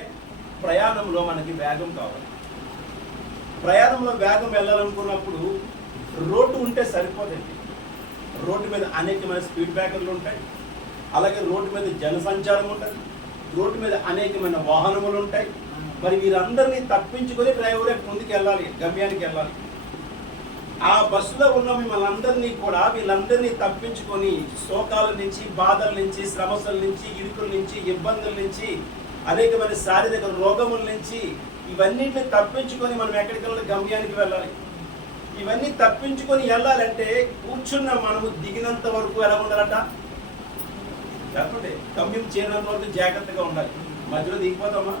అంటే ప్రయాణంలో మనకి వేగం కావాలి. ప్రయాణంలో వేగం వెళ్ళాలనుకున్నప్పుడు రోడ్డు ఉంటే సరిపోదండి. రోడ్డు మీద అనేకమైన స్పీడ్ బ్రేకర్లు ఉంటాయి, అలాగే రోడ్డు మీద జనసంచారం ఉంటుంది, రోడ్డు మీద అనేకమైన వాహనములు ఉంటాయి. మరి వీరందరినీ తప్పించుకొని డ్రైవరే ముందుకు వెళ్ళాలి, గమ్యానికి వెళ్ళాలి. ఆ బస్సులో ఉన్న మిమ్మల్ని అందరినీ కూడా వీళ్ళందరినీ తప్పించుకొని శోకాల నుంచి, బాధల నుంచి, సమస్యల నుంచి, ఇరుకుల నుంచి, ఇబ్బందుల నుంచి, అనేకమైన శారీరక రోగముల నుంచి ఇవన్నింటిని తప్పించుకొని మనం ఎక్కడికి వెళ్ళాలి? గమ్యానికి వెళ్ళాలి. ఇవన్నీ తప్పించుకొని వెళ్ళాలంటే కూర్చున్న మనము దిగినంత వరకు ఎలా ఉండాలట? చెప్పండి. గమ్యం చేరినంత వరకు జాగ్రత్తగా ఉండాలి. మధ్యలో దిగిపోతామా?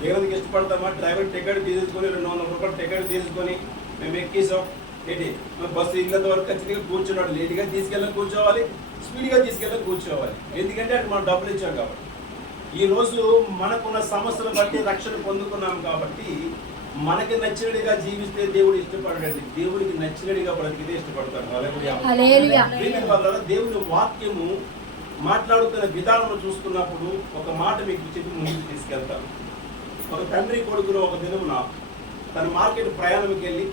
దిగడానికి ఇష్టపడతామా? డ్రైవర్ టికెట్ తీసేసుకొని 200 రూపాయలు టికెట్ తీసుకొని మేము ఎక్కేసాం ఏంటి, బస్సు ఇల్లంత వరకు ఖచ్చితంగా కూర్చున్నాడు. లేట్గా తీసుకెళ్ళని కూర్చోవాలి, స్పీడ్గా తీసుకెళ్ళని కూర్చోవాలి. ఎందుకంటే అటు మనం డబ్బులు ఇచ్చాం కాబట్టి. ఈరోజు మనకున్న సమస్యలు బట్టి రక్షణ పొందుకున్నాం కాబట్టి మనకి నచ్చినట్టుగా జీవిస్తే దేవుడు ఇష్టపడండి. దేవుడికి నచ్చినట్టుగా బ్రతికితే ఇష్టపడతాడు. దేవుని వాక్యము మాట్లాడుతున్న విధానం చూసుకున్నప్పుడు ఒక మాట మీకు చెప్పి ముందుకు తీసుకెళ్తాను. ఒక తండ్రి కొడుకులో ఒక దినమున తన మార్కెట్ ప్రయాణంకి వెళ్ళి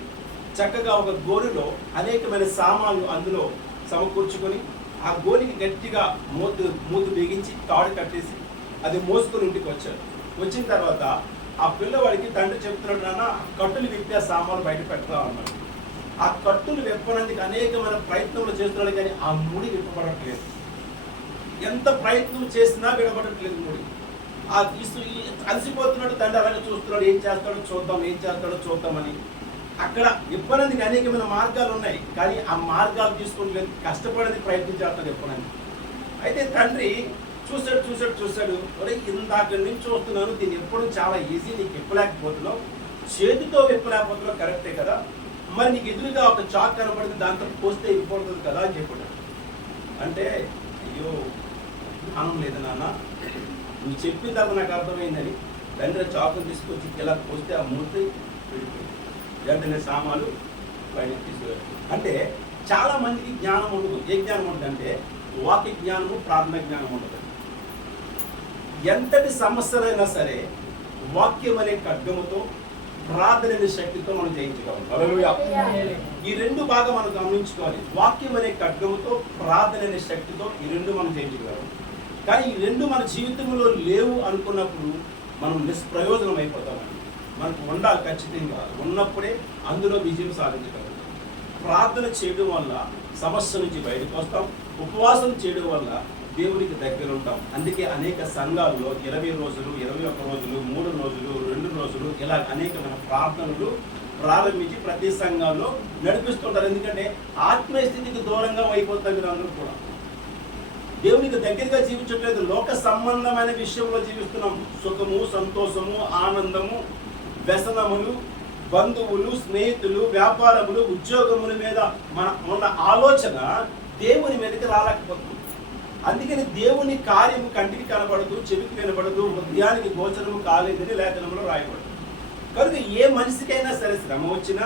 చక్కగా ఒక గోరులో అనేకమైన సామాన్లు అందులో సమకూర్చుకొని ఆ గోరికి గట్టిగా మూతు బిగించి తాడు కట్టేసి అది మోసుకొని ఇంటికి వచ్చాడు. వచ్చిన తర్వాత ఆ పిల్లవాడికి తండ్రి చెప్తున్నాడు, నాన్న కట్టులు విప్పి ఆ సామాన్లు బయట పెడతా ఉన్నాడు. ఆ కట్టులు విప్పడానికి అనేకమైన ప్రయత్నములు చేస్తున్నాడు, కానీ ఆ ముడి విప్పబడట్లేదు. ఎంత ప్రయత్నం చేసినా విడబడట్లేదు ముడి. ఆ అలసిపోతున్నాడు తండ్రి, అలాగే చూస్తున్నాడు. ఏం చేస్తాడో చూద్దామని. అక్కడ విప్పడానికి అనేకమైన మార్గాలు ఉన్నాయి, కానీ ఆ మార్గాలు తీసుకోవట్లేదు. కష్టపడేది ప్రయత్నం చేస్తాడు విప్పడానికి. అయితే తండ్రి చూశాడు. ఒరే, ఇందాక నుంచి చూస్తున్నాను, దీన్ని ఎప్పుడు చాలా ఈజీ, నీకు విప్పలేకపోతున్నావు, చేతితో విప్పలేకపోతున్నావు, కరెక్టే కదా, మరి నీకు ఎదురుగా ఒక చాక్ కనబడితే దాంతో పోస్తే విప్పడుతుంది కదా అని చెప్పాడు. అంటే అయ్యో జ్ఞానం లేదు నాన్న, నువ్వు చెప్పిన తర్వాత నాకు అర్థమైందని తండ్రి చాకును తీసుకొచ్చి ఇలా పోస్తే ఆ మూర్తి విడిపోయింది. వెంటనే సామాలు బయట తీసుకురాడు. అంటే చాలా మందికి జ్ఞానం ఉండదు. ఏ జ్ఞానం ఉంటుంది అంటే వాక్య జ్ఞానము, ప్రార్థన జ్ఞానం ఉండదు. ఎంతటి సమస్యలైనా సరే వాక్యం అనే ఖడ్గముతో, ప్రార్థన అనే శక్తితో మనం జయించగలం. హల్లెలూయా. ఈ రెండు బాగా మనం గమనించుకోవాలి. వాక్యం అనే ఖడ్గముతో, ప్రార్థన అనే శక్తితో ఈ రెండు మనం జయించగలం. కానీ ఈ రెండు మన జీవితంలో లేవు అనుకున్నప్పుడు మనం నిష్ప్రయోజనం అయిపోతామండి. మనకు ఉండాలి, ఖచ్చితంగా ఉన్నప్పుడే అందులో విజయం సాధించగలం. ప్రార్థన చేయడం వల్ల సమస్య నుంచి బయటకు వస్తాం. ఉపవాసం చేయడం వల్ల దేవునికి దగ్గర ఉంటాం. అందుకే అనేక సంఘాల్లో 20 రోజులు, 21 రోజులు, 3 రోజులు, 2 రోజులు ఇలా అనేకమైన ప్రార్థనలు ప్రారంభించి ప్రతి సంఘాల్లో నడిపిస్తుంటారు. ఎందుకంటే ఆత్మీయ స్థితికి దూరంగా అయిపోతాం. మీరు అందరూ కూడా దేవునికి దగ్గరగా జీవించట్లేదు, లోక సంబంధమైన విషయంలో జీవిస్తున్నాం. సుఖము, సంతోషము, ఆనందము, వ్యసనములు, బంధువులు, స్నేహితులు, వ్యాపారములు, ఉద్యోగముల మీద మన ఆలోచన దేవుని మీదకి రాలేకపోతుంది. అందుకని దేవుని కార్యము కంటికి కనబడదు, చెవికి వినబడదు, హృదయానికి గోచరము కాలేదని లేఖనంలో రాయబడదు. కనుక ఏ మనిషికైనా సరే శ్రమ వచ్చినా,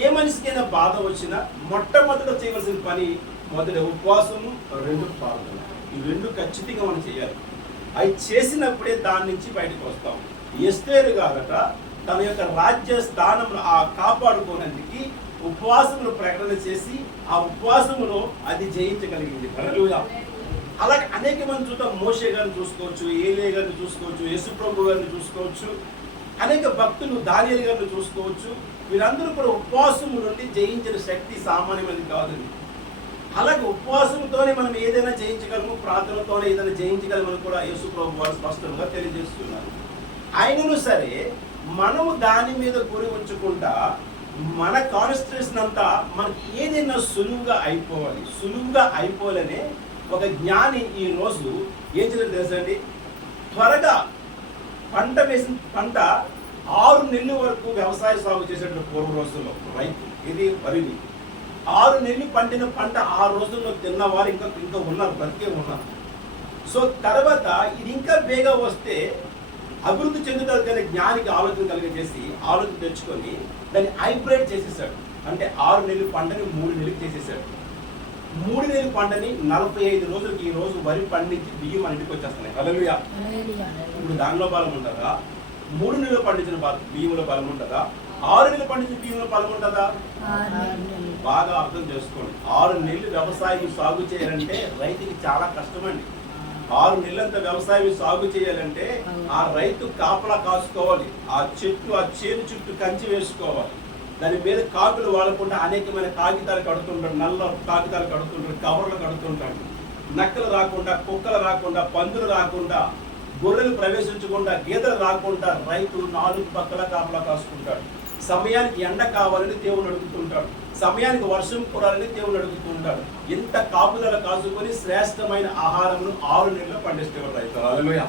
ఏ మనిషికైనా బాధ వచ్చినా మొట్టమొదట చేయవలసిన పని మొదటి ఉపవాసము, 2 ప్రార్థన. ఈ 2 ఖచ్చితంగా మనం చేయాలి. అవి చేసినప్పుడే దాని నుంచి బయటకు వస్తాం. ఎస్తేరు గారట తన యొక్క రాజ్య స్థానం కాపాడుకోవడానికి ఉపవాసములు ప్రకటన చేసి ఆ ఉపవాసములో అది జయించగలిగింది. హల్లెలూయా. అలాగే అనేక మంది చూద్దాం. మోషే గారిని చూసుకోవచ్చు, ఏలియా గారిని చూసుకోవచ్చు, యేసుప్రభు గారిని చూసుకోవచ్చు, అనేక భక్తులు దానియేలు గారిని చూసుకోవచ్చు. వీరందరూ కూడా ఉపవాసము నుండి జయించిన శక్తి సామాన్యమైనది కాదండి. అలాగే ఉపవాసంతోనే మనం ఏదైనా జయించగలము, ప్రార్థనతోనే ఏదైనా జయించగలమని కూడా యేసుప్రభు వారు స్పష్టంగా తెలియజేస్తున్నారు. అయినను సరే మనము దాని మీద గురి ఉంచుకుంటా మన కాన్సన్ట్రేషన్ అంతా మనకి ఏదైనా సులువుగా అయిపోవాలనే ఒక జ్ఞాని ఈ రోజు ఏం చేయాలి తెలుసండి? త్వరగా వేసిన పంట 6 నెలల వరకు వ్యవసాయ సాగు చేసేటువంటి పూర్వ రోజుల్లో రైతు ఇది వరిని 6 నెలలు పండిన పంట 6 రోజుల్లో తిన్నవారు ఇంకా ఉన్నారు, బ్రతికే ఉన్నారు. సో తర్వాత ఇది ఇంకా బేగా వస్తే అభివృద్ధి చెందుతుంది కానీ జ్ఞానికి ఆలోచన కలిగజేసి ఆలోచన తెచ్చుకొని దాన్ని హైబ్రిడ్ చేసేసాడు. అంటే 6 నెలలు పంటని 3 నెలలు చేసేసాడు. 3 నెలల పంటని 45 రోజులకి ఈ రోజు వరి పండించి బియ్యం మన ఇంటికి వచ్చేస్తున్నాయి. హల్లెలూయా. ఇప్పుడు దానిలో బలం ఉంటుందా? 3 నెలలు పండించిన బియ్యంలో బలం ఉంటుందా? 6 నెలలు పండించిన బియ్యంలో బలం ఉంటుందా? బాగా అర్థం చేసుకోండి. 6 నెలలు వ్యవసాయం సాగు చేయాలంటే రైతుకి చాలా కష్టమండి. 6 నెలలంతా వ్యవసాయం సాగు చేయాలంటే ఆ రైతు కాపలా కాసుకోవాలి. ఆ చేను చుట్టూ కంచి వేసుకోవాలి. దాని మీద కాకులు వాడకుండా అనేకమైన కాగితాలు కడుతుంటాడు. నల్ల కాగితాలు కడుతుంటాడు, కవర్లు కడుతుంటాడు. నక్కలు రాకుండా, కుక్కలు రాకుండా, పందులు రాకుండా, గొర్రెలు ప్రవేశించకుండా, గీతలు రాకుండా రైతు 4 పక్కల కాపలా కాసుకుంటాడు. సమయానికి ఎండ కావాలని దేవుని అడుగుతుంటాడు. సమయానికి వర్షం కురాలని దేవుని అడుగుతుంటాడు. ఇంత కాపుదల కాసుకొని శ్రేష్టమైన ఆహారంను 6 నెలల్లో పండిస్తేవాడు రైతు. హల్లెలూయా.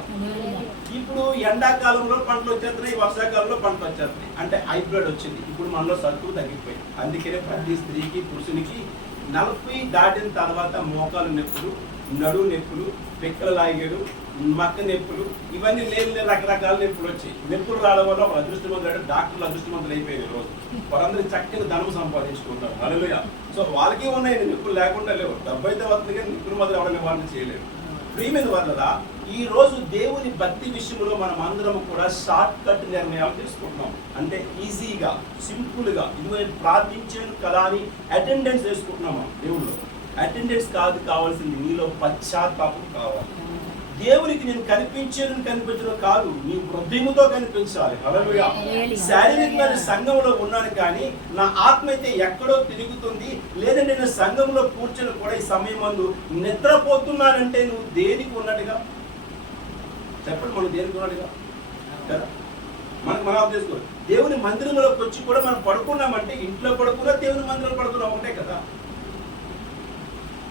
ఇప్పుడు ఎండాకాలంలో పంటలు వచ్చేస్తున్నాయి, వర్షాకాలంలో పంటలు వచ్చేస్తున్నాయి. అంటే హైబ్రిడ్ వచ్చింది. ఇప్పుడు మనలో సత్తువు తగ్గిపోయింది. అందుకనే ప్రతి స్త్రీకి పురుషునికి 40 దాటిన తర్వాత మోకాలు నొప్పులు, నడుము నొప్పులు, పిక్కల లాగేడు, మక్క నొప్పులు, ఇవన్నీ లేని రకరకాల నొప్పులు వచ్చాయి. నొప్పులు రావడం వల్ల ఒక అదృష్టవంతులు డాక్టర్లు అదృష్టవంతులు అయిపోయారు. రోజు వారందరూ చక్కని ధనం సంపాదించుకుంటారు. హల్లెలూయా. సో వాళ్ళకి ఉన్నాయి నొప్పులు, లేకుండా లేవు. డబ్బు అయితే వస్తుంది కానీ నొప్పులు మాత్రం ఎవరైనా నివారణ చేయలేరు. ప్రియమైన వల్ల ఈ రోజు దేవుని భక్తి విషయంలో మనం అందరం కూడా షార్ట్ కట్ నిర్ణయాలు తీసుకుంటున్నాం. అంటే ఈజీగా, సింపుల్గా, ఇది నేను ప్రార్థించాను కదా అని అటెండెన్స్ వేసుకుంటున్నాం. మనం దేవుళ్ళు అటెండెన్స్ కాదు కావాల్సింది, నీలో పశ్చాత్తాపం కావాలి. దేవునికి నేను కనిపించడం కాదు, నీ హృదయముతో కనిపించాలి. హల్లెలూయా. శారీరకమైన సంఘంలో ఉన్నాను కానీ నా ఆత్మ అయితే ఎక్కడో తిరుగుతుంది. లేదంటే నేను సంఘంలో కూర్చొని కూడా ఈ సమయం ముందు నిద్రపోతున్నానంటే నువ్వు దేనికి ఉన్నట్టుగా చెప్పండి. మనం దేనికి ఉన్నట్టుగా కదా మనం అర్థం చేసుకోవాలి. దేవుని మందిరంలోకి వచ్చి కూడా మనం పడుకున్నామంటే ఇంట్లో పడుకున్నా దేవుని మందిరంలో పడుకున్నా ఒకటే కదా.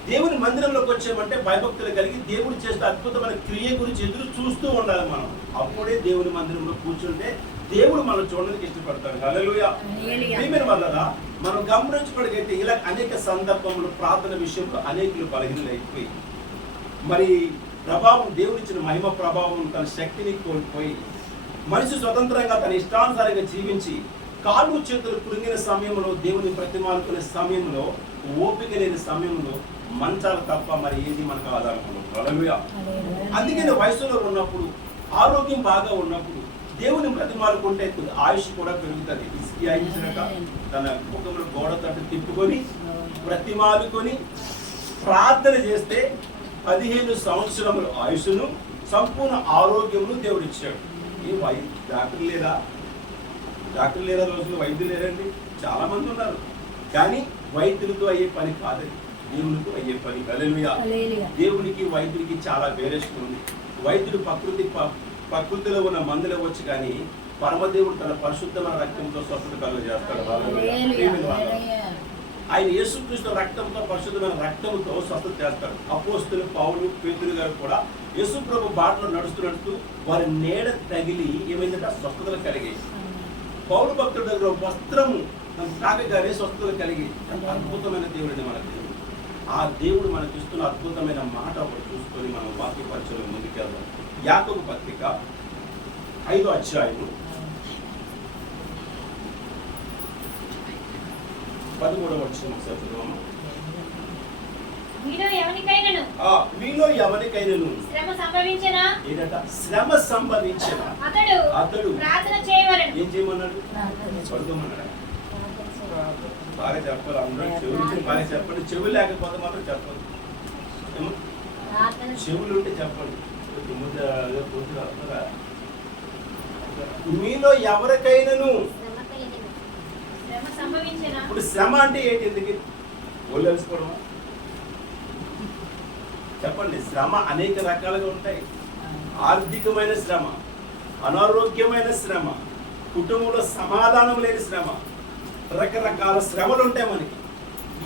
దేవుని మందిరంలోకి వచ్చామంటే భయభక్తులు కలిగి దేవుడు చేస్తే అద్భుతమైన క్రియ గురించి ఎదురు చూస్తూ ఉండాలి మనం. అప్పుడే దేవుని మందిరంలో కూర్చుంటే దేవుడు మనం చూడడానికి ఇష్టపడతాడు. హల్లెలూయా. ప్రియమైన వల్ల మనం గమనించబడితే ఇలా అనేక సందర్భములు ప్రార్థన విషయంలో అనేకులు బలహీనలు అయిపోయి మరి ప్రభావం దేవుడిచ్చిన మహిమ ప్రభావం తన శక్తిని కోల్పోయి మనిషి స్వతంత్రంగా తన ఇష్టానుసారంగా జీవించి కాళ్ళు చేతులు కురింగిన సమయంలో, దేవుని ప్రతిమానుకునే సమయంలో, ఓపిక లేని సమయంలో మంచాలు తప్ప మరి ఏది మనకు ఆధారం ఉండదు. హల్లెలూయా. అందుకని వయసులో ఉన్నప్పుడు, ఆరోగ్యం బాగా ఉన్నప్పుడు దేవుని ప్రతిమాలుకుంటే ఆయుష్ కూడా పెరుగుతుంది. ఇసియాయించినట తన ముఖంలో గోడ తట్టు తిప్పుకొని ప్రతిమాలుకొని ప్రార్థన చేస్తే 15 సంవత్సరముల ఆయుష్ను, సంపూర్ణ ఆరోగ్యమును దేవుడు ఇచ్చాడు. ఈ డాక్టర్ లేరా రోజులు, వైద్యులు లేరండి, చాలా మంది ఉన్నారు. కానీ వైద్యులతో అయ్యే పని కాదండి, దేవునితో అయ్యే పని. హల్లెలూయా. దేవునికి వైద్యుడికి చాలా వేరియేషన్ ఉంది. వైద్యుడు ప్రకృతిలో ఉన్న మందులు వచ్చి కానీ పరమదేవుడు తన పరిశుద్ధమైన రక్తంతో స్వస్థత కలుగజేస్తాడు. ఆయన యేసుక్రీస్తు రక్తంతో, పరిశుద్ధమైన రక్తంతో స్వస్థత చేస్తాడు. అపోస్తలులు పౌలు, పేతురు గారు కూడా యేసు ప్రభు బాటలో నడుస్తూ వారి నీడ తగిలి ఏమైందంటే స్వస్థతలు కలిగాయి. పౌలు భక్తుడి దగ్గర వస్త్రము తాకగానే స్వస్థతలు కలిగి. అద్భుతమైన దేవుడిని మన దేవుడు. ఆ దేవుడు మనకి ఇస్తున్న అద్భుతమైన మాట ఒకటి చూసుకొని మనం వాక్య పరిచయం ముందుకెళ్దాం. యాకోబు పత్రిక 5వ అధ్యాయము 13వ వచనం ఒకసారి చదువుదాము. మీలో ఎవరికైనాను శ్రమ సంభవించినా అతడు ప్రార్థన చేయవలెను. ఏం చేయమన్నాడు? పడుకోమన్నాడు. బాగా చెప్పాలి. అందరూ చెవులు బాగా చెప్పండి. చెవులు లేకపోతే మాత్రం చెప్పదు. చెవులు ఉంటే చెప్పండి. మీలో ఎవరికైనాను ఇప్పుడు శ్రమ అంటే ఏంటి? ఎందుకు ఒళ్ళు అలసిపోవడమా? చెప్పండి. శ్రమ అనేక రకాలుగా ఉంటాయి. ఆర్థికమైన శ్రమ, అనారోగ్యమైన శ్రమ, కుటుంబంలో సమాధానం లేని శ్రమ, రకరకాల శ్రమలు ఉంటాయి మనకి.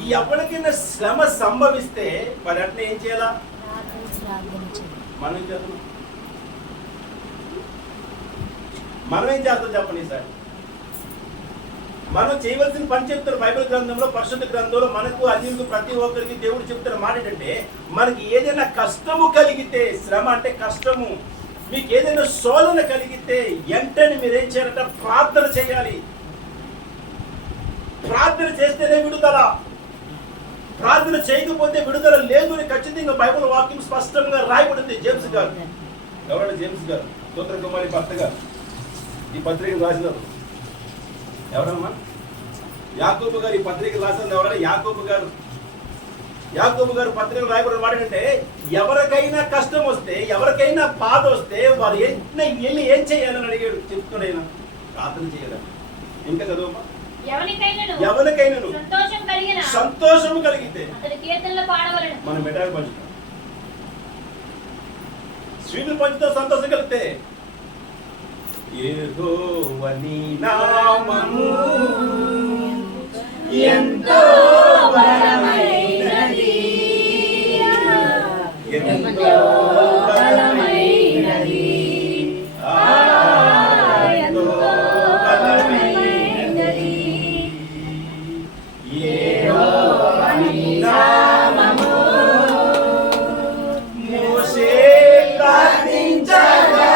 ఈ ఎవరికైనా శ్రమ సంభవిస్తే మరి అట్లా ఏం చేయాలా? మనం ఏం చేస్తాం? చెప్పండి సార్. మనం చేయవలసిన పని చెప్తారు బైబిల్ గ్రంథంలో, పరిశుద్ధ గ్రంథంలో. మనకు అన్యులకు ప్రతి ఒక్కరికి దేవుడు చెప్తున్న మాట ఏంటంటే, మనకి ఏదైనా కష్టము కలిగితే, శ్రమ అంటే కష్టము, మీకు ఏదైనా శోధన కలిగితే వెంటనే మీరేం చేయాలంటే ప్రార్థన చేయాలి. ప్రార్థన చేస్తేనే విడుదల. ప్రార్థన చేయకపోతే విడుదల లేదు అని ఖచ్చితంగా బైబిల్ వాక్యం స్పష్టంగా రాయబడింది. జేమ్స్ గారు, ఎవరంటే జేమ్స్ గారు, స్తోత్ర కుమారి భర్త గారు ఈ పత్రికను రాసినారు. ఎవరమ్మా? యాకోబు గారు ఈ పత్రిక రాసినది ఎవరైనా? యాకోబు గారు పత్రిక రాయబడిన వాడంటే ఎవరికైనా కష్టం వస్తే, ఎవరికైనా బాధ వస్తే వారు వెళ్ళి ఏం చేయాలని అడిగాడు. చెప్తున్నాయినా ప్రార్థన చేయాలని. ఇంకా చదువు. ఎవరికైనా సంతోషం కలిగితే మనం మిఠాయి పంచుతాం, స్వీట్లు పంచుతాం. సంతోషం కలిగితే యెహోవా నీ నామము ఎంతో బలమైనది, ఎంతో బలమైనది, ఎంతో బలమైనది. యెహోవా నీ నామము మోషే ప్రార్థించగా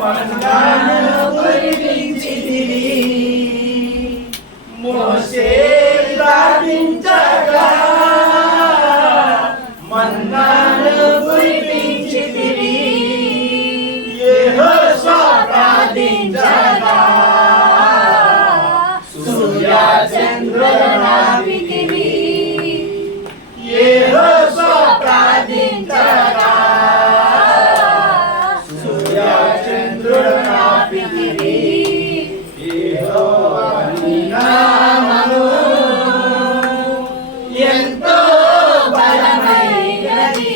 మన్నాను కురిపించితివి. మోషే ప్రార్థించగా మన్నాను కురిపించితివి. యెహోవా ప్రార్థించగా సూర్య చంద్రులనాపితివి. యెహోవా ప్రార్థించగా సూర్య చంద్రులనాపితివి. యెహోవా నీ నామము ఎంతో బలమైనది,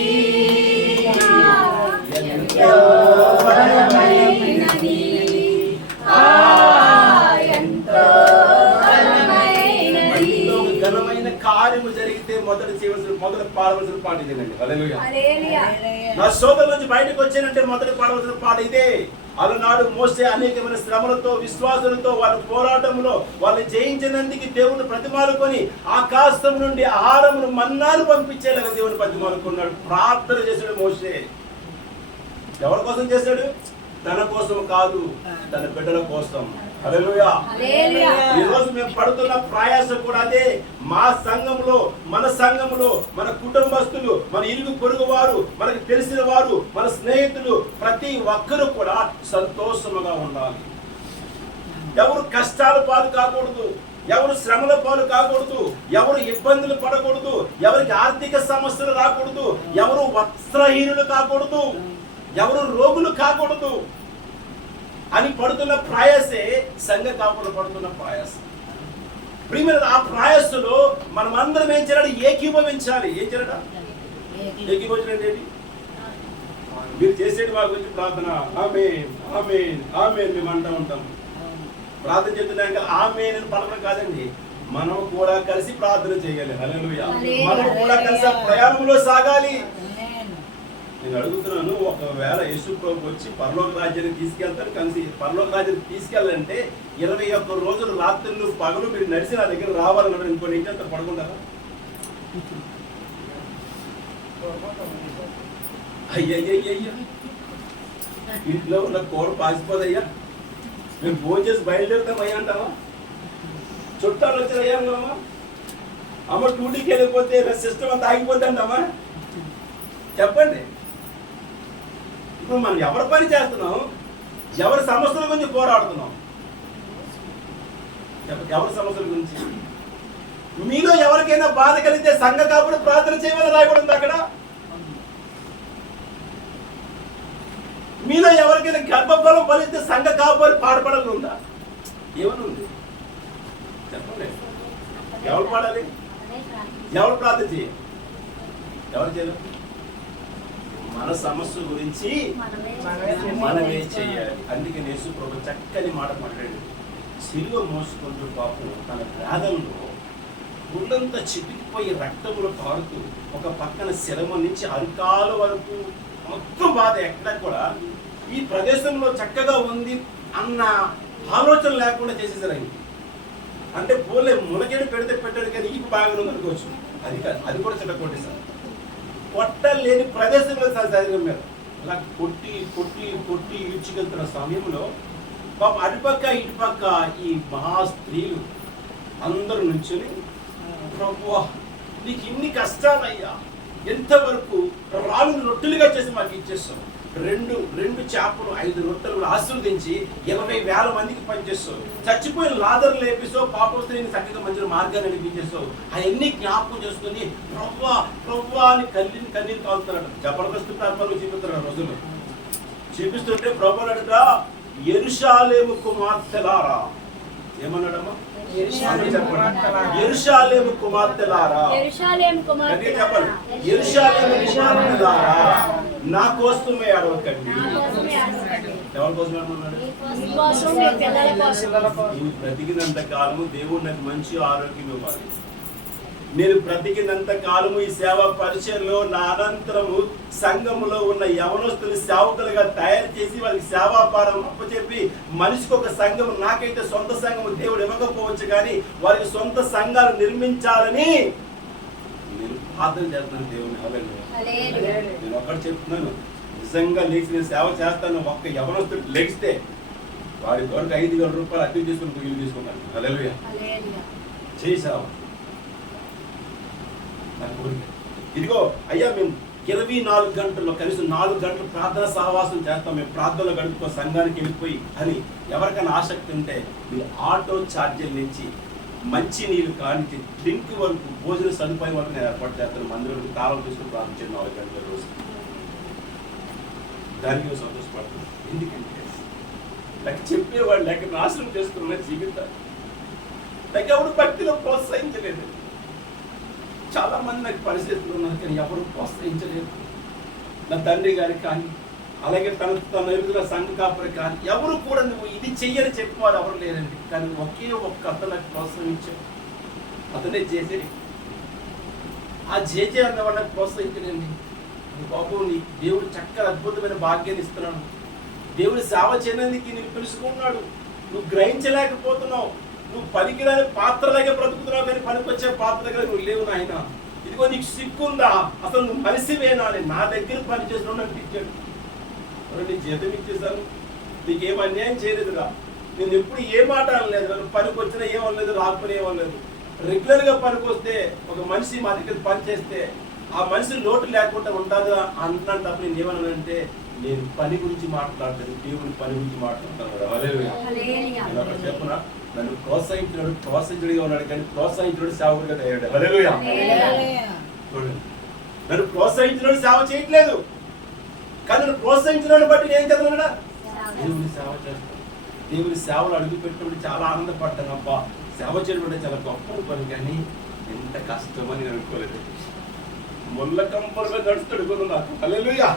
ఎంతో బలమైనది, ఎంతో బలమైనది. ఒక ఘనమైన కార్యము జరిగితే మొదట పాడవలసిన పాట ఇదేనండి. హల్లెలూయా. నా సోదరుల నుంచి బయటకు వచ్చానంటే మొదటి పాడవలసిన పాట ఇదే. అలనాడు మోసే అనేకమైన శ్రమలతో, విశ్వాసులతో వాళ్ళ పోరాటంలో వాళ్ళు జయించినందుకు దేవుని ప్రతిమాలుకొని ఆకాశం నుండి ఆహారమును మన్నాను పంపించేలాగా దేవుని ప్రతిమాలుకున్నాడు. ప్రార్థన చేశాడు మోసే. ఎవరి కోసం చేశాడు? తన కోసం కాదు, తన బిడ్డల కోసం. హల్లెలూయా. ఈ రోజు మేము పడుతున్న ప్రయాసం కూడా అదే. మా సంఘంలో, మన సంఘంలో, మన కుటుంబస్తులు, మన ఇరుగు పొరుగు వారు, మనకు తెలిసిన వారు, మన స్నేహితులు, ప్రతి ఒక్కరు కూడా సంతోషముగా ఉండాలి. ఎవరు కష్టాల పాలు కాకూడదు, ఎవరు శ్రమల పాలు కాకూడదు, ఎవరు ఇబ్బందులు పడకూడదు, ఎవరికి ఆర్థిక సమస్యలు రాకూడదు, ఎవరు వస్త్రహీనులు కాకూడదు, ఎవరు రోగులు కాకూడదు అని పడుతున్న ప్రయాసే సంఘ కాపులు పడుతున్న ప్రయాసం. ప్రియమైన ఆ ప్రయాసలో మనం అందరం ఏం చేయాలి? ఏకీభవించాలి. ఏం చేయాలట? ఏకీభవించడం ఏంటి? మీరు చేసేది వారి గురించి ప్రార్థన ఆమేన్ ఆమేన్ ఆమేన్ మేము అంటూ ఉంటాం. ప్రార్థన చెప్తున్నాక ఆమేన్ అని పలకడం కాదండి, మనం కూడా కలిసి ప్రార్థన చేయాలి. హల్లెలూయా. మనం కూడా కలిసి ప్రయాణంలో సాగాలి. నేను అడుగుతున్నాను, ఒకవేళ యేసు ప్రభు వచ్చి పరలోక రాజ్యానికి తీసుకెళ్తాను, కలిసి పరలోక రాజ్యానికి తీసుకెళ్ళాలంటే 21 రోజులు రాత్రులు పగలు మీరు నడిచి నా దగ్గర రావాలన్నాడు. ఇంకోటి ఏం చేస్తారు? పడుకుంటారా? అయ్యయ్యయ్యా, ఇంట్లో ఉన్న కూర పాసిపోదయ్యా, మేము ఫోన్ చేసి బయలుదేరుతాం అయ్యా అంటావా? చుట్టాలు వచ్చి అయ్యా అన్నావా? అమ్మ డ్యూటీకి వెళ్ళిపోతే సిస్టమ్ అంతా ఆగిపోతే అంటావా? చెప్పండి. ఇప్పుడు మనం ఎవరి పని చేస్తున్నాం? ఎవరి సమస్యల గురించి పోరాడుతున్నాం? ఎవరి సమస్యల గురించి? మీలో ఎవరికైనా బాధ కలిగితే సంఘ కాపుడు ప్రార్థన చేయమని రాయబడింది అక్కడ. మీలో ఎవరికైనా గర్భఫలం ఫలిస్తే సంఘ కాపుడు పాడపడాలి ఉందా? ఏమని ఉంది చెప్పండి. ఎవరు పాడాలి? ఎవరు ప్రార్థన చేయాలి? ఎవరు చేయాలి? మన సమస్య గురించి మనమే చేయాలి. అందుకే యేసు ప్రభు చక్కని మాట మాట్లాడాడు. సిలువ మోసుకుంటూ పాపం తన వేదనలో గుండంతా చితికిపోయి రక్తములు కారుతూ ఒక పక్కన శిరమ నుంచి అరికాల వరకు మొత్తం బాధ. ఎక్కడ కూడా ఈ ప్రదేశంలో చక్కగా ఉంది అన్న ఆలోచన లేకుండా చేసేసారు ఆయన. అంటే పోలే మునగేడు పెడితే పెట్టాడు కానీ ఈపు బాగా ఉంది అనుకోవచ్చు. అది కాదు, అది కూడా చిన్న కొట్టేశారు. కొట్టలేని ప్రదేశంలో శరీరం మీద అలా కొట్టి కొట్టి కొట్టి ఈడ్చుకెళ్తున్న సమయంలో అటుపక్క ఇటుపక్క ఈ మహా స్త్రీలు అందరూ నుంచుని ప్రభువా నీకు ఇన్ని కష్టాలయ్యా, ఎంతవరకు రాళ్ళను రొట్టెలుగా చేసి మాకు ఇచ్చేస్తావు. రెండు చేపలు 5 రొట్టెలు ఆశీర్వదించి 20,000 మందికి పనిచేస్తావు. చచ్చిపోయిన లాజరు లేపిస్తావు, పాపస్తుని చక్కగా మంచి మార్గాన్ని అనిపించేస్తావు. అవన్నీ జ్ఞాపకం చేసుకుని ప్రభువా ప్రభువా అని కన్నీరు కాలుతున్నాడు. జబర్దస్త్ ప్రార్థనలు చూపిస్తున్నాడు. రోజులు చూపిస్తుంటే ప్రభు అడుట, యెరూషలేము కుమార్తెలారా, ఏమన్నాడమ్మా? యెరూషలేము కుమార్తెలారా, చెప్పాలి, యెరూషలేము కుమార్తెలారా నా కోసమే అడవకండి. ఎవరి కోసం అన్నాడు? నేను బ్రతికినంత కాలము దేవుడు నాకు మంచి ఆరోగ్యం ఇవ్వాలి. నేను బ్రతికినంత కాలము ఈ సేవా పరిచయంలో నా అనంతరము సంఘములో ఉన్న యవనస్తులు సేవకులుగా తయారు చేసి వారికి సేవాపారం అప్పచెప్పి మనిషికి ఒక సంఘం, నాకైతే సొంత సంఘము దేవుడు ఇవ్వకపోవచ్చు కానీ వారికి సొంత సంఘాలు నిర్మించాలని నేను ప్రార్థన చేస్తున్నాను దేవుని. నేను ఒక్కటి చెప్తున్నాను, నిజంగా లేచి నేను సేవ చేస్తాను. ఒక్క యవనస్తుడు లేచితే వాడి కొరకు 5,000 రూపాయలు అద్దె తీసుకుని ఇల్లు తీసుకున్నాను. హల్లెలూయా. చేసావు నా కోరిక. ఇదిగో అయ్యా, మేము 24 గంటల్లో కనీసం 4 గంటలు ప్రార్థన సహవాసం చేస్తాం, మేము ప్రార్థనలో గడుపుకో సంఘానికి వెళ్ళిపోయి అని ఎవరికైనా ఆసక్తి ఉంటే మీ ఆటో ఛార్జీల నుంచి మంచి నీళ్ళు కానించి డ్రింక్ వరకు భోజన సదుపాయం వరకు నేను ఏర్పాటు చేస్తాను. మందిరానికి తాళం తీసుకుని ప్రార్థించాను 4 గంటల రోజు. దానికి సంతోషపడుతున్నాను. ఎందుకంటే నాకు చెప్పేవాడు లేక నాశనం చేసుకున్న జీవితం నాకు ఎవరు భక్తిలో ప్రోత్సహించలేదు. చాలా మంది నాకు పరిస్థితులు ఉన్నారు కానీ ఎవరు ప్రోత్సహించలేదు. నా తండ్రి గారికి కానీ అలాగే తన ఎదుగుదల సంఘ కాపురి కానీ ఎవరు కూడా నువ్వు ఇది చెయ్యని చెప్పేవారు ఎవరు లేరండి. కానీ ఒకే ఒక్క అతను నాకు ప్రోత్సహించాడు, అతనే జేజే. ఆ జేజే అన్నవాడు నాకు ప్రోత్సహించలేండి. బాబు నీ దేవుడు చక్కగా అద్భుతమైన భాగ్యాన్ని ఇస్తున్నాడు, దేవుడు సేవ చేయడానికి నేను పిలుచుకున్నాడు, నువ్వు గ్రహించలేకపోతున్నావు, నువ్వు పనికిరాని పాత్రలాగే బ్రతుకుతున్నావు కానీ పనికొచ్చే పాత్రగా నువ్వు లేవు నాయన. ఇదిగో నీకు సిగ్గుందా, అసలు నువ్వు మనిషివేనా అని నా దగ్గర పని చేస్తున్నావు అనిపించాడు. నీ జీతం ఇచ్చేసాను, నీకేం అన్యాయం చేయలేదురా, నేను ఎప్పుడు ఏ మాట అనలేదు, నన్ను పనికి వచ్చినా ఏమనలేదు, రాకపోయినా ఏమనలేదు. రెగ్యులర్గా పనికి వస్తే ఒక మనిషి మా దగ్గర పని చేస్తే ఆ మనిషి లోటు లేకుండా ఉంటుందా అన్నప్పుడు నేను ఏమన్నానంటే, నేను పని గురించి మాట్లాడతాను, దేవుని పని గురించి మాట్లాడతాను. చెప్పునా, నన్ను ప్రోత్సహించుడిగా ఉన్నాడు కానీ ప్రోత్సహించుడు సేవకుడిగా తయారాడు. హల్లెలూయా. చూడండి, నన్ను ప్రోత్సహించినోడు సేవ చేయట్లేదు కానీ నన్ను ప్రోత్సహించినోడు బట్టి నేను చదవడా దేవుని సేవ చేస్తాను. దేవుని సేవలు అడుగు పెట్టినప్పుడు చాలా ఆనందపడ్డాను. అబ్బా, సేవ చేయడం అంటే చాలా గొప్ప పని కానీ ఎంత కష్టమని అనుకోలేదు. ముళ్ళ కంపల మీద నడుస్తాడు నాకు. హల్లెలూయా.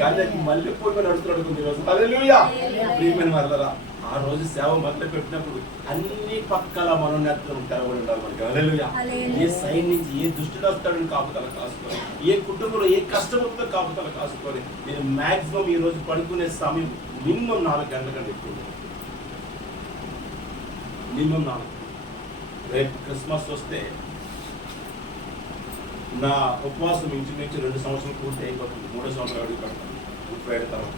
కానీ మళ్ళీ పూర్వ నడుస్తున్నాడు ఈరోజు. హల్లెలూయా. ప్రియమైన వాళ్ళరా, ఆ రోజు సేవ మొదలు పెట్టినప్పుడు అన్ని పక్కల మనోన్నతం తెరవడి ఉండాలి మనకి. హల్లెలూయా. ఏ సైడ్ నుంచి ఏ దుష్టుడు వస్తాడని కాపుతల కాసుకోవాలి, ఏ కుటుంబంలో ఏ కష్టంతో కాపుతల కాసుకోవాలి. నేను మాక్సిమం ఈ రోజు పడుకునే సమయం మినిమం 4 గంటల కంటే ఎక్కువ, మినిమం 4. రేపు క్రిస్మస్ వస్తే నా ఉపవాసం ఇంచుమించు 2 సంవత్సరాలు పూర్తి అయిపోతుంది. 3వ సంవత్సరం అడుగు పెడతాను 37 తర్వాత.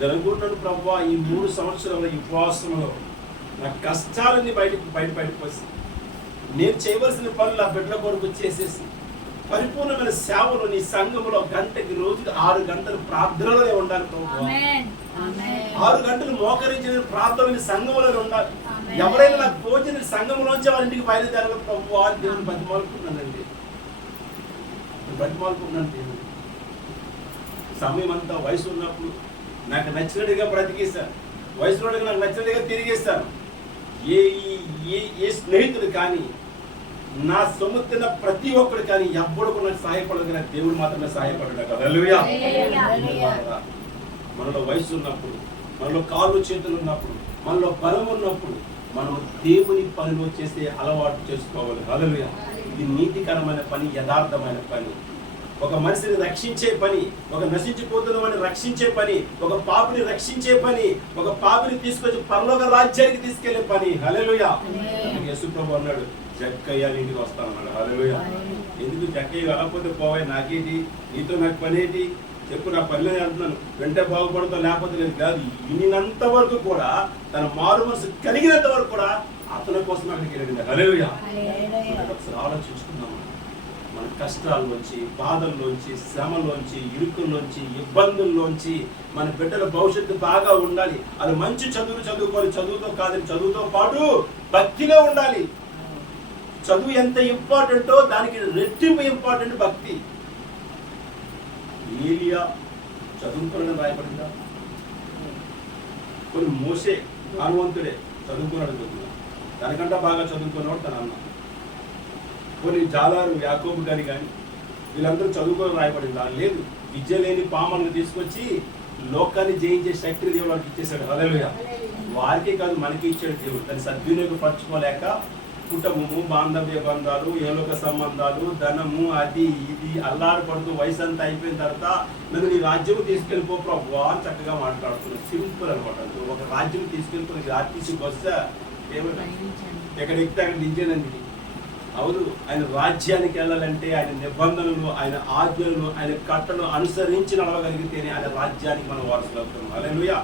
జరుగుతున్నాడు ప్రభువా, ఈ 3 సంవత్సరాల ఉపవాసంలో నా కష్టాలన్నీ బయటకు వచ్చి నేను చేయవలసిన పనులు ఆ బిడ్డల కొరకు చేసేసి పరిపూర్ణమైన సేవలు నీ సంఘంలో గంటకి రోజుకి 6 గంటలు ప్రార్థనలోనే ఉండాలి ప్రభువా. 6 గంటలు మోకరించిన ప్రార్థన సంఘంలోనే ఉండాలి. ఎవరైనా నాకు భోజన సంఘంలోంచి వాళ్ళ ఇంటికి బయలుదేరాలి ప్రభువా అని దేవుని బతిమాలుకుంటున్నానండి. దేవుడు సమయం అంతా వయసు ఉన్నప్పుడు నాకు నచ్చినట్టుగా బ్రతికేస్తాను, వయసులో నాకు నచ్చినట్టుగా తిరిగేస్తాను. ఏ స్నేహితుడు కానీ నా సొమ్ముతున్న ప్రతి ఒక్కడు కానీ ఎవ్వడు నాకు సహాయపడదు కానీ దేవుడు మాత్రమే సహాయపడ్డాడు. హల్లెలూయా. మనలో వయసు ఉన్నప్పుడు, మనలో కాళ్ళు చేతులు ఉన్నప్పుడు, మనలో బలం ఉన్నప్పుడు మనం దేవుని పనిలో చేసే అలవాటు చేసుకోవాలి. హల్లెలూయా. ఇది నీతికరమైన పని, యథార్థమైన పని, ఒక మనిషిని రక్షించే పని, ఒక నశించిపోతున్న వాడిని రక్షించే పని, ఒక పాపిని రక్షించే పని, ఒక పాపిని తీసుకొచ్చి పరలోక రాజ్యానికి తీసుకెళ్లే పని. హల్లెలూయా. యేసు ప్రభువు అన్నాడు, జక్కయ్య ఇంటికి వస్తానన్నాడు. హల్లెలూయా. ఎందుకు జక్కయ్య వెళ్ళకపోతే పోవాయి, నాకేంటి, నీతో నాకు పని ఏంటి చెప్పు, నా పనిలోనే అంటున్నాను, వెంటనే బాగుపడతాం లేకపోతే లేదు కాదు. వినినంత వరకు కూడా, తన మారు మనసు కలిగినంత వరకు కూడా అతని కోసం అక్కడికి వెళ్ళండి. హల్లెలూయా. ఒకసారి ఆలోచించుకుందాం. మన కష్టాల్లోంచి, బాధల్లోంచి, శ్రమలోంచి, ఇరుకుల్లోంచి, ఇబ్బందుల్లోంచి మన బిడ్డల భవిష్యత్తు బాగా ఉండాలి. అది మంచి చదువులు చదువుకోవాలి. చదువుతో కాదని చదువుతో పాటు భక్తిలో ఉండాలి. చదువు ఎంత ఇంపార్టెంటో దానికి రెట్టింపు ఇంపార్టెంట్ భక్తి. ఏలియా చదువుకోవడం రాయబడిందా? కొన్ని మోసే హనుమంతుడే చదువుకున్నాడు. దానికంటే బాగా చదువుకున్నాడు తన అన్న. కొన్ని జాలారు యాకోబు గారి కానీ వీళ్ళందరూ చదువుకోవడం రాయబడిందా? లేదు. విద్య లేని పామలను తీసుకొచ్చి లోకాన్ని జయించే శక్తిని దేవుడు వారికి ఇచ్చేసాడు. హల్లెలూయా. వారికే కాదు మనకి ఇచ్చాడు దేవుడు. దాన్ని సద్వినియోగపరచుకోలేక కుటుంబము, బాంధవ్య బంధాలు, ఏలోక సంబంధాలు, ధనము, అది ఇది అల్లారు పడుతూ వయసు అంతా అయిపోయిన తర్వాత నన్ను నీ రాజ్యం తీసుకెళ్ళిపో ప్రభు అని చక్కగా మాట్లాడుతున్నాను. సింపుల్ అనమాట. ఒక రాజ్యం తీసుకెళ్ళిపోయి ఆర్టీసీ బస్సు ఏమన్నా ఎక్కడ ఎక్కితే అక్కడ దించేదండి. అవును, ఆయన రాజ్యానికి వెళ్ళాలంటే ఆయన నిబంధనలు, ఆయన ఆజ్ఞలను, ఆయన కట్టను అనుసరించి నడవగలిగితేనే ఆయన రాజ్యానికి మనం వారసులు అవుతాం. హల్లెలూయా.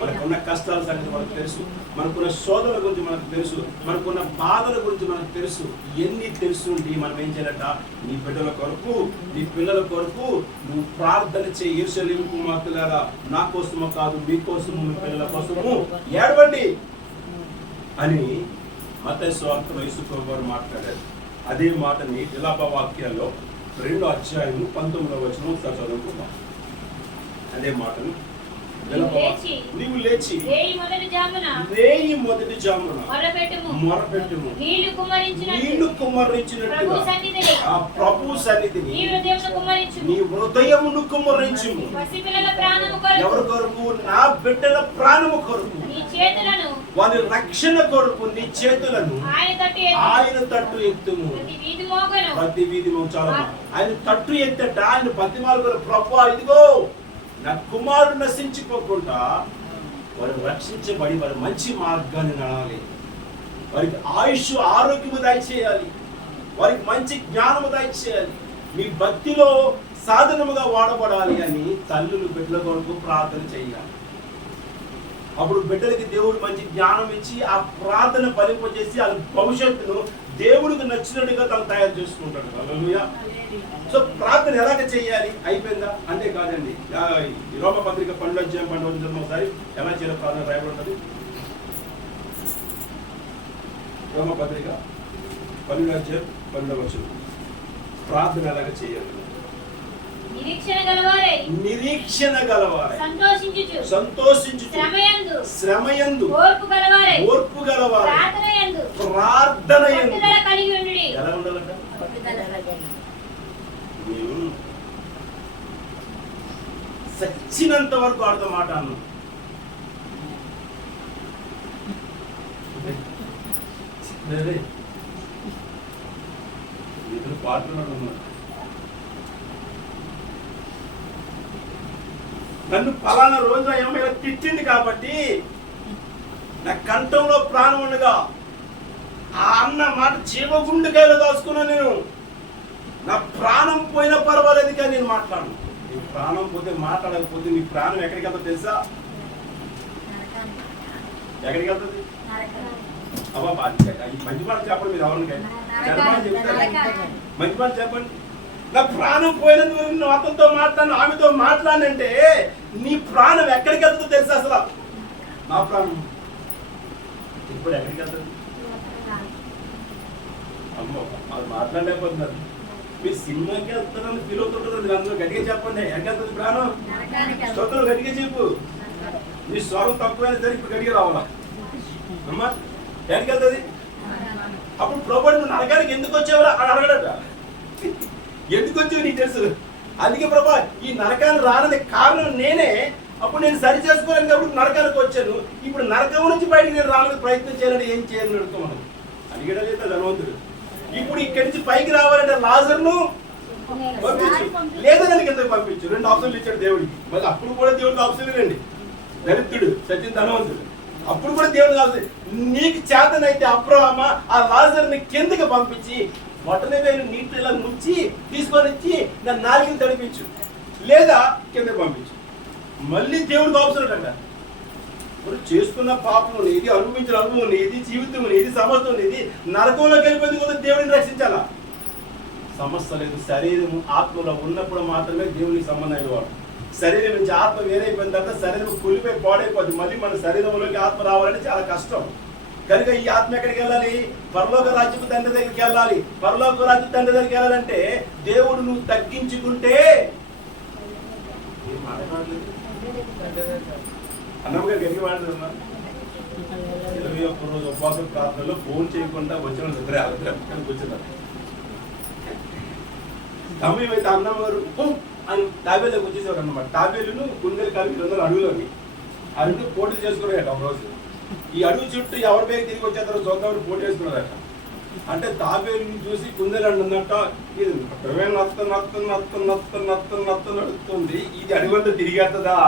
మనకున్న కష్టాల సంగతి మనకు తెలుసు, మనకున్న శోధనల గురించి మనకు తెలుసు, మనకున్న బాధల గురించి మనకు తెలుసు. ఎన్ని తెలుసుండి మనం ఏం చేయాలట? నీ బిడ్డల కొరకు, నీ పిల్లల కొరకు నువ్వు ప్రార్థన చేయి. యెరూషలేము కుమార్తెలారా, నా కోసము కాదు మీ కోసము, మీ పిల్లల కోసము ఏడవండి అని మత్తయి సువార్తలో యేసు ప్రభువు వారు మాట్లాడారు. అదే మాటని విలాప వాక్యాల్లో 2వ అధ్యాయం 19వ వచనం ఒకసారి చదువుకుందాం. అదే మాటను నీవు లేచి రేయి మొదటి జామున మొరపెట్టుము, నీళ్లు కుమ్మరించినట్టుగా ఆ ప్రభు సన్నిధిని నీ హృదయమును కుమ్మరించుము. ఎవరి కొరకు? నా బిడ్డల ప్రాణము కొరకు, వారి రక్షణ కొరకు నీ చేతులను ఆయన తట్టు ఎత్తుము. ప్రతి వీధి చాలా ఆయన తట్టు ఎత్తట. ఆయన బతిమాలు ప్రభు ఇదిగో నా కుమారుడు నశించిపోకుండా వారు రక్షించబడి వారి మంచి మార్గాన్ని నడవాలి. వారికి ఆయుష్ ఆరోగ్యము దయచేయాలి. వారికి మంచి జ్ఞానము దయచేయాలి. మీ భక్తిలో సాధనముగా వాడబడాలి అని తల్లులు బిడ్డల కొరకు ప్రార్థన చేయాలి. అప్పుడు బిడ్డలకి దేవుడు మంచి జ్ఞానం ఇచ్చి ఆ ప్రార్థన ఫలింపజేసి ఆ భవిష్యత్తును దేవుడికి నచ్చినట్టుగా తను తయారు చేసుకుంటాడు. హల్లెలూయా. సో ప్రార్థన ఎలాగ చేయాలి? అయిపోయిందా? అంతేకాదండి. రోమ పత్రిక 12వ అధ్యాయం 12వ వచనం ఒకసారి ఎలా చేయాలి ప్రార్థన రాయబడుతుంది. రోమ పత్రిక 12వ అధ్యాయం 12వ వచనం ప్రార్థన ఎలాగ చేయాలి? నిరీక్షణ గలవారై సంతోషించుచు శ్రమయందు ఓర్పు గలవారై ప్రార్థనయందు ఎలా ఉండాలంట? సచ్చినంత వరకు ఆడుతూ మాట అన్నాను. ఇద్దరు పాటలు నన్ను ఫలానా రోజు ఏమైనా తిట్టింది కాబట్టి నా కంఠంలో ప్రాణం ఉండగా ఆ అన్న మాట జీవగుండెకాయలో దాచుకున్నా. నేను నా ప్రాణం పోయినా పర్వాలేదు కానీ నేను మాట్లాడను. నీ ప్రాణం పోతే మాట్లాడకపోతే నీ ప్రాణం ఎక్కడికి వెళ్తా తెలుసా? ఎక్కడికి వెళ్తుంది? అవ్వ మంచి మాట చెప్పండి. మీరు ఎవరికైనా చెప్తారు మంచి మాట చెప్పండి. నా ప్రాణం పోయినందుకు నువ్వు అతనితో మాట్లాడిన ఆమెతో మాట్లాడినంటే నీ ప్రాణం ఎక్కడికి వెళ్తుందో తెలుసా? అసలు నా ప్రాణం ఇప్పుడు ఎక్కడికి వెళ్తుంది? అమ్మో అది మాట్లాడలేకపోతున్నారు. మీరు సినిమాకి వెళ్తున్నారని ఫీల్ అవుతుంటారు. మీరు అందరూ గట్టిగా చెప్పండి. ఎక్కడికి వెళ్తుంది ప్రాణం? స్తోత్రం గట్టిగా చెప్పు. నీ స్వరం తక్కువైనా సరే ఇప్పుడు గట్టిగా రావాలా అమ్మా? ఎక్కడికి వెళ్తుంది? అప్పుడు ప్రభువు నువ్వు నరకానికి ఎందుకు వచ్చావురా అని అడగడట. ఎందుకు వచ్చావు నీకు తెలుసు. అందుకే ప్రభా ఈ నరకాన్ని రానది కారణం నేనే. అప్పుడు నేను సరి చేసుకోలేను కాబట్టి నరకానికి వచ్చాను. ఇప్పుడు నరకం నుంచి బయటకు నేను రావడానికి ప్రయత్నం చేయాలని ఏం చేయాలని అడుగుతున్నాను. అడిగడా లేదా ధనవంతుడు? ఇప్పుడు ఇక్కడి నుంచి పైకి రావాలంటే లాజర్ను పంపించు, లేదా దానికి ఎందుకు పంపించు. 2 ఆప్షన్లు ఇచ్చాడు దేవుడికి. మళ్ళీ అప్పుడు కూడా దేవుడికి ఆప్షన్ రండి. దరిద్రుడు సచిన్ ధనవంతుడు. అప్పుడు కూడా దేవుడికి ఆప్షన్. నీకు చేతనైతే అబ్రహామ ఆ లాజర్ని కిందకి పంపించి మొట్టనే నీటిలో ఇలా ముంచి తీసుకొని వచ్చి నా నాలుగుని తడిపించు, లేదా కిందకి పంపించు. మళ్ళీ దేవుడికి ఆప్షన్ అంట. మరి చేసుకున్న పాపం నీది, అనుభవించిన అనుభవం నీది, జీవితం నీది, సమస్తం నీది. నరకంలోకి వెళ్ళిపోయింది కదా దేవుడిని రక్షించాలా? సమస్య లేదు. శరీరం ఆత్మలో ఉన్నప్పుడు మాత్రమే దేవునికి సంబంధమైన వాడు. శరీరం నుంచి ఆత్మ వేరైపోయిన తర్వాత శరీరం కూలిపోయి పాడైపోతుంది. మళ్ళీ మన శరీరంలోకి ఆత్మ రావాలంటే చాలా కష్టం. కనుక ఈ ఆత్మ ఎక్కడికి వెళ్ళాలి? పరలోక రాజ్యపు తండ్రి దగ్గరికి వెళ్ళాలి. పరలోక రాజ్య తండ్రి దగ్గరికి వెళ్ళాలంటే దేవుడు నువ్వు తగ్గించుకుంటే అన్నమ్మ గారికి ఎన్ని మాట్లాడమ్మా? 21 రోజు ఉపవాస ప్రార్థనలో ఫోన్ చేయకుండా వచ్చిన నిద్ర కూర్చున్నారు. సమయం అయితే అన్నమ్మ గారు అని తాబేలోకి వచ్చేసేవారు అన్నమాట. తాబేలును కుందేలు కలిపి 200 అడుగులోకి ఆ రెండు పోటీ చేసుకున్నాయట ఒక రోజు. ఈ అడుగు చుట్టూ ఎవరి పేరు తిరిగి వచ్చేస్తారో చూద్దామని పోటీ వేసుకున్నారట. అంటే తాబేలుని చూసి కుందేలు అంటుందట, ఇది నడుస్తుంది, ఇది అడుగుంతా తిరిగేస్తుందా?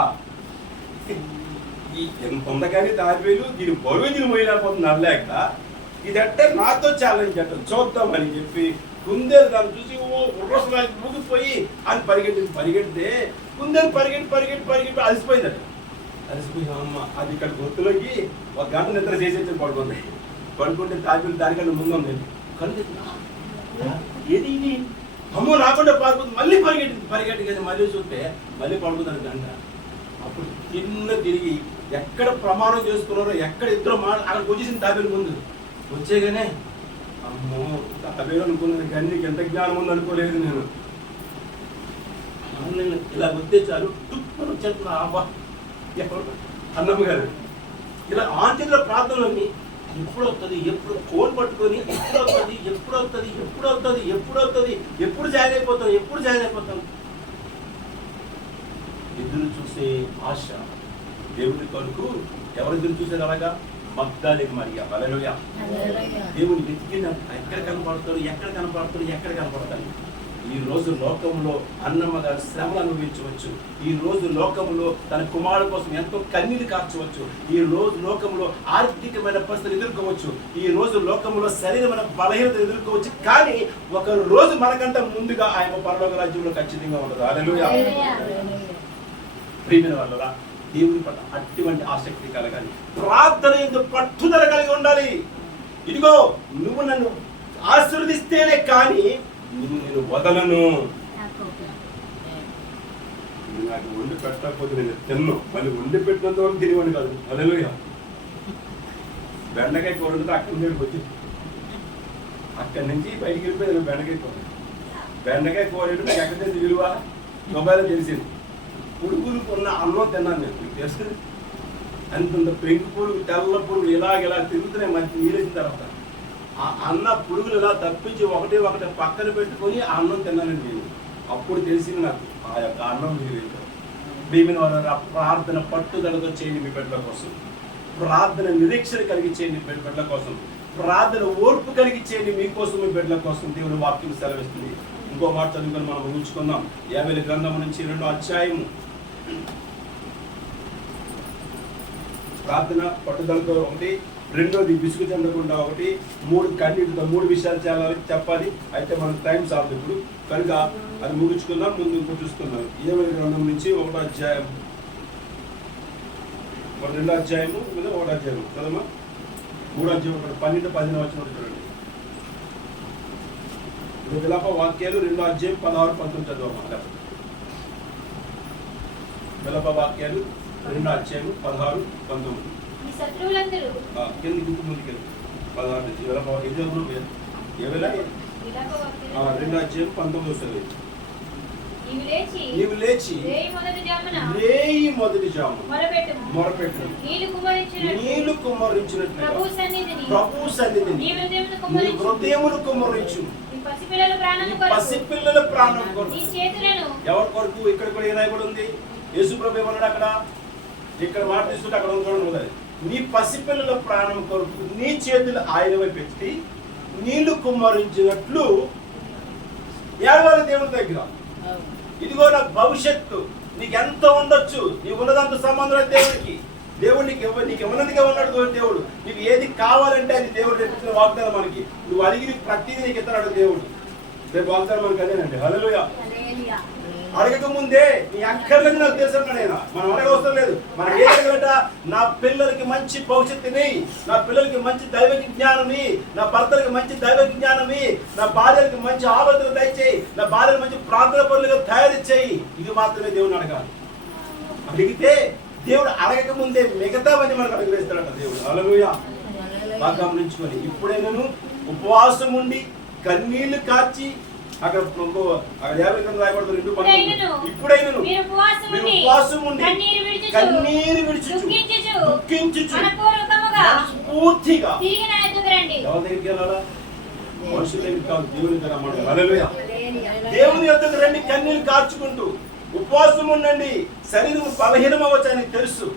ఈ పొందగానే తాబేలు దీని బరువు దీని పోయినపోతుంది అనలేక, ఇది అంటే నాతో ఛాలెంజ్ అంటారు చూద్దామని చెప్పి కుందేలు దాన్ని చూసి ఉర్రసలాగి ఊగిపోయి అని పరిగెడితే కుందేలు పరిగెట్టి అలసిపోయిందట. అలసిపోయి అమ్మ అది ఇక్కడ గొత్తులోకి 1 గంట నిద్ర చేసేసి పడుకుంటే తాబేలు దానికన్నా ముందు కళ్ళు ఏది ఇది అమ్మో రాకుండా పారిపోతుంది. మళ్ళీ పరిగెట్టి కానీ మళ్ళీ చూస్తే మళ్ళీ పడుకుంటాను గంట. అప్పుడు తిరిగి ఎక్కడ ప్రమాణం చేసుకున్నారో ఎక్కడ ఇద్దరు అక్కడికి వచ్చేసింది తాబేలు ముందు. వచ్చేగానే అమ్మో తాబేలు అనుకున్నది కానీ నీకు ఎంత జ్ఞానం ఉంది అనుకోలేదు నేను. ఇలా వస్తే చాలు టుప్పని వచ్చేస్తున్నా అబ్బా అన్నమ్మ గారు ఇలా ఆంటీలో ప్రార్థనలోని ఎప్పుడు వస్తుంది, ఎప్పుడు ఫోన్ పట్టుకొని ఎప్పుడు జాయిన్ అయిపోతాం ఎదురు చూసే ఆశ. దేవుని కొరకు ఎవరు ఎదురు చూసేది? అలాగా మగ్దలేని మరియ. హల్లెలూయా. దేవుని వెతికిన ఎక్కడ కనపడతాడు. ఈ రోజు లోకంలో అన్నమ్మ గారు శ్రమలు అనుభవించవచ్చు. ఈ రోజు లోకంలో తన కుమారుడు కోసం ఎంతో కన్నీరు కార్చవచ్చు. ఈ రోజు లోకంలో ఆర్థికమైన పరిస్థితులు ఎదుర్కోవచ్చు. ఈ రోజు లోకంలో శరీరమైన బలహీనత ఎదుర్కోవచ్చు. కానీ ఒక రోజు మనకంటే ముందుగా ఆయన పరలోక రాజ్యంలో ఖచ్చితంగా ఉండదు. హల్లెలూయా. ప్రియమైన వాళ్ళరా, దేవుని పట్ల అటువంటి ఆసక్తి కలగాలి. ప్రార్థన ఎందుకు పట్టుదల కలిగి ఉండాలి. ఇదిగో నువ్వు నన్ను ఆశీర్వదిస్తేనే కానీ నేను వదలను. నాకు వండి పెట్టకపోతే నేను తిన్ను. మళ్ళీ వండి పెట్టినంత వరకు తినేవాడిని కాదు. హల్లెలూయా. బెండకాయ కూర ఉంటే అక్కడి నుంచి వచ్చి అక్కడి నుంచి బయటికి వెళ్ళిపోయింది. బెండకాయ కూర నాకు ఎక్కడ తెలిసి విలువ మొబైల్లో తెలిసింది. పురుగులు కొన్న అన్నం తిన్నాను నేను. మీకు తెలుస్తుంది అంత పెంకు పురుగు, తెల్ల పురుగు ఇలా తిరుగుతున్నాయి. మంచి నీరేసిన తర్వాత ఆ అన్న పురుగులు ఇలా తప్పించి ఒకటి పక్కన పెట్టుకొని ఆ అన్నం తిన్నానండి నేను. అప్పుడు తెలిసింది నాకు ఆ యొక్క అన్నం మీరు భీమిన వాళ్ళ ప్రార్థన పట్టుదలతో చేయండి మీ బిడ్డల కోసం. ప్రార్థన నిరీక్షణ కలిగి చేయండి మీ బిడ్డల కోసం. ప్రార్థన ఓర్పు కలిగి చేయండి మీకోసం, మీ బిడ్డల కోసం. దేవుని వాక్యం సెలవిస్తుంది. ఇంకో మాట చదువుకొని మనం ముగించుకుందాం. 50 గ్రంథం నుంచి 2వ అధ్యాయము. ప్రార్థన పట్టుదలతో ఒకటి, రెండోది విసుగు చెందకుండా ఒకటి, 3 కన్నీటితో 3 విషయాలు చెప్పాలి. అయితే మనకు టైం చాలు ఇప్పుడు, కనుక అది ముగించుకుందాం. ముందు చూసుకుందాం. 50 గ్రంథం నుంచి 1వ అధ్యాయం, 2వ అధ్యాయము, 1వ అధ్యాయము చదవమా. 3వ అధ్యాయం 12-15 వచ్చిన చూడండి. విలాప వాక్యాలు 2వ అధ్యాయం 16-19 చదవమా. విలాప వాక్యాలు 2వ అధ్యాయం 16-19. శత్రువులందరూ కిందికి ముందుకెళ్ళి 16 నుంచి 2వ అధ్యాయం 19 వస్తుంది. నీవు లేచి రేయి మొదటి జాము మొరపెట్టు, నీళ్లు కుమ్మరించినట్లు ప్రభు సన్నిధిని నీ హృదయమును కుమ్మరించు. పసిపిల్లల ప్రాణం కొరకు. ఎవరి కొరకు? ఇక్కడ కూడా ఏ రాయబడి ఉంది? యేసు ప్రభు ఏమన్నాడు అక్కడ? ఇక్కడ మాట తీసుకుంటే అక్కడ చూడండి. నీ పసిపిల్లల ప్రాణం కొరకు నీ చేతులు ఆయన వైపు ఎత్తి నీళ్లు కుమ్మరించినట్లు ఏడవాలి దేవుని దగ్గర. ఇదిగో నా భవిష్యత్తు నీకు ఎంత ఉండొచ్చు, నీకు ఉన్నదంత సంబంధం దేవుడికి. దేవుడు నీకు ఇవ్వనందుగా ఉన్నాడు దేవుడు. నీకు ఏది కావాలంటే అది దేవుడు రేపు వాగ్దానం మనకి. నువ్వు అడిగి ప్రతిదీ నీకు ఇస్తున్నాడు దేవుడు. రేపు వాగ్దానం మనకి అదేనండి. హల్లెలూయా. అడగక ముందే నీ అక్కర్లేదు నాకు తెలుసు అన్నాడు ఆయన. మనం అడగవసరం లేదు. మనం ఏం అడగలట? నా పిల్లలకి మంచి భవిష్యత్తుని, నా పిల్లలకి మంచి దైవ జ్ఞానమి, నా భర్తలకి మంచి దైవ జ్ఞానమి, నా భార్యలకి మంచి ఆలోచన దయచేయి, నా భార్యను మంచి ప్రార్థన పనులుగా తయారు చేయి. ఇది మాత్రమే దేవుని అడగాలి. అడిగితే దేవుడు అడగక ముందే మిగతావన్నీ మనకు అడగవేస్తాడట దేవుడు. హల్లెలూయా. బాగా గమనించుకొని ఇప్పుడైనాను ఉపవాసం ఉండి కన్నీళ్లు కార్చి అక్కడ 50 కింద రాయబడుతుంది. ఇప్పుడైనాను మీరు ఉపవాసం ఉండి కన్నీరు విడిచుచు దుఃఖించుచు పూర్తిగా ఎవరి దగ్గరికి వెళ్ళాలా? మనుషుల దగ్గరికి కాదు, దేవుని దగ్గర రమ్మన్నాడు. హల్లెలూయా. దేవుని యొద్దకు రండి, కన్నీళ్లు కార్చుకుంటూ ఉపవాసం ఉండండి. శరీరం బలహీనం అవ్వచ్చు అని తెలుసు.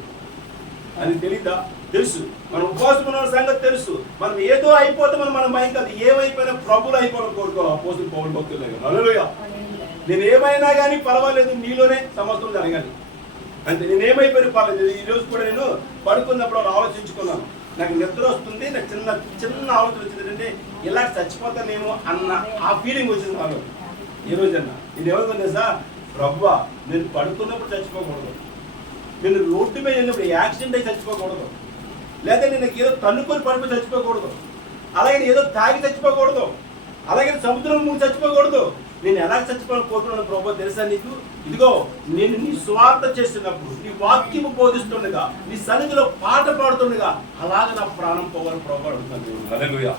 అని తెలీదా? తెలుసు. మనం ఉపవాసం ఉన్న సంగతి తెలుసు. మనం ఏదో అయిపోతే మనం భయం కాదు. ఏమైపోయినా ప్రభులు అయిపోవాలని కోరుకోవాలి. అపోస్తలుడు పౌలు భక్తులు. హల్లెలూయా. నేను ఏమైనా కానీ పర్వాలేదు, నీలోనే సమస్తం జరగాలి అంటే నేనేమైపోయినా పర్వాలేదు. ఈ రోజు కూడా నేను పడుకున్నప్పుడు ఆలోచించుకున్నాను. నాకు నిద్ర వస్తుంది, నాకు చిన్న ఆలోచన వచ్చింది ఏంటంటే ఇలా చచ్చిపోతానేమో అన్న ఆ ఫీలింగ్ వచ్చింది నాలో. ఈ రోజన్నా నేను ఏమనుకుంది సార్, ప్రభువా నేను పడుకున్నప్పుడు చచ్చిపోకూడదు, నేను రోడ్డు మీద వెళ్ళినప్పుడు యాక్సిడెంట్ అయి చచ్చిపోకూడదు, లేదా నేను ఏదో తన్నుకొని పడిపోయి చచ్చిపోకూడదు, అలాగే ఏదో తాగి చచ్చిపోకూడదు, అలాగే సముద్రం ముందు చచ్చిపోకూడదు. నేను ఎలా చచ్చిపోవాలని కోరుకున్నాను ప్రభు తెలుసా నీకు? ఇదిగో నేను నీ స్వార్థ చేస్తున్నప్పుడు, నీ వాక్యము బోధిస్తుండగా, నీ సన్నిధిలో పాట పాడుతుండగా అలాగే నా ప్రాణం పోవాలని ప్రభు అడుగుతాను. హల్లెలూయా.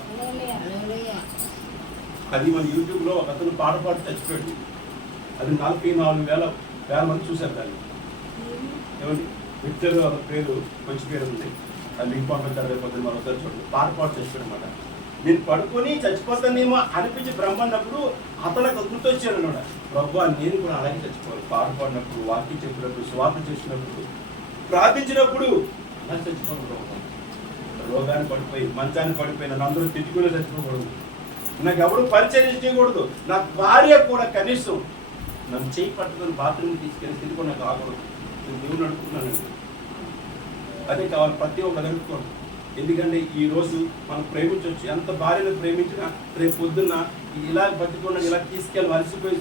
అది మన యూట్యూబ్లో ఒక అతను పాట పాడి చచ్చిపోయాడు. అది 44,000 మంది చూశారు దాన్ని. ఏమండి విక్టర్ పేరు మంచి పేరు ఉంది. అది లింక్ పంపించారు, రేపు మరోసారి చూడండి. పాట పాటు చచ్చిపోయాడు అనమాట. నేను పడుకొని చచ్చిపోతానేమో అనిపించి బ్రహ్మన్నప్పుడు అతనికి గుర్తొచ్చాడు అన్నమాట. ప్రభు నేను కూడా అలాగే చచ్చిపోవాలి. పాట పాడినప్పుడు, వాక్యం చెప్పినప్పుడు, స్వార్థ చేసినప్పుడు, ప్రార్థించినప్పుడు అలా చచ్చిపోవాలి. ప్రభు రోగాన్ని పడిపోయి మంచాన్ని పడిపోయి నన్ను అందరూ తిట్టుకునే చచ్చిపోకూడదు. నాకు ఎవరు పరిచయం చేయకూడదు. నా భార్య కూడా కనీసం నన్ను చేయి పట్టుకొని బాత్రూమ్ తీసుకెళ్ళి తిట్టుకొని నాకు రాకూడదు. నేను దేవుని అడుగుతున్నానండి. అదే కావాలి, ప్రతి ఒక్కరు అడుగుకోండి. ఎందుకంటే ఈ రోజు మనం ప్రేమించవచ్చు. ఎంత భార్యను ప్రేమించినా రేపు పొద్దున్న ఇలా బతికుండా ఇలా తీసుకెళ్ళి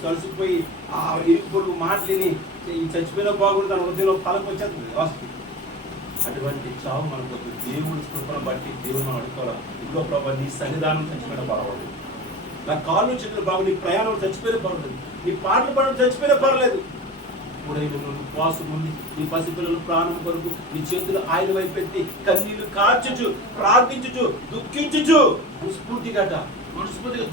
అలసిపోయి ఆ ఇరుకుడు మాటలిని ఈ చచ్చిపోయిన బాగుండు తన హృదయంలో ఫలం వచ్చేస్తుంది వాస్తు. అటువంటి చావు మనకు దేవుడి కృపను బట్టి దేవుడు మనం అడుగుకోవాలి. ఇదిగో ప్రభావ నీ సన్నిధానం చచ్చిపోయిన పర్వాలేదు, నా కాళ్ళు చేతులు బాగు, నీ ప్రయాణం చచ్చిపోయిన పర్వాలేదు, నీ పాటలు పాడడం చచ్చిపోయిన పర్వాలేదు. ఇప్పుడైనా నువ్వు ఉపవాసం ఉంది, నీ పసిపిల్లలు ప్రాణం కొరకు నీ చేతులు ఆయన వైపు పెట్టి కన్నీళ్లు కార్చుచు, ప్రార్థించుచు, దుఃఖించుచు, మనస్ఫూర్తిగా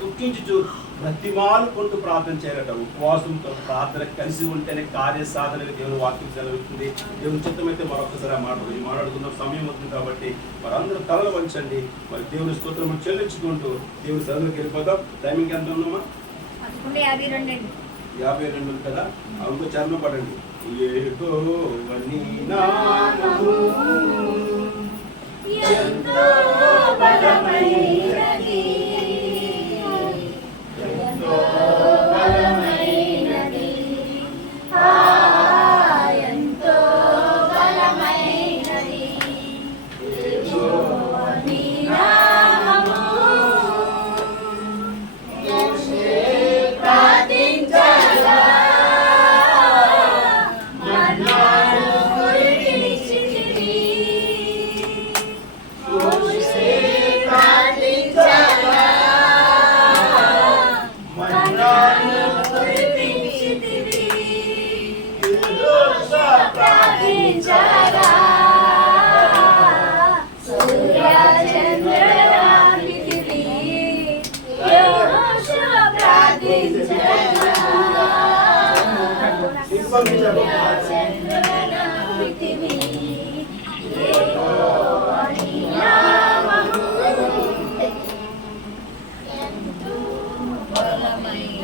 దుఃఖించుచు, ప్రతిమాలు కొంటూ ప్రార్థన చేయాలట. ఉపవాసంతో ప్రార్థన కలిసి ఉంటేనే కార్యసాధనగా దేవుని వాక్యం సెలవుతుంది. దేవుని చిత్తమైతే మరొకసారి మాట్లాడుతున్న సమయం అవుతుంది కాబట్టి మరందరూ తలలు వంచండి. మరి దేవుని స్తోత్రం చెల్లించుకుంటూ దేవుని సదనకి వెళ్ళిపోతాం. టైమింగ్ ఎంత ఉన్నామా? 52 కదా. అవును, చర్మ పడండి. యెహోవాని నామము ఎంతో బలమైనది, ఎంతో బలమైనది, ఎంతో బలమైనది యెహోవాని నామము. ప్రార్థించగా మన్నాడు కురిపించితివి, ప్రార్థించగా మన్నాడు కురిపించితివి, ప్రార్థించగా సూర్య చంద్రులాంటివి, యెహోషువ ప్రార్థించగా సూర్య చంద్రులాంటివి, యెహోవాని నామము ఎంతో బలమైనది.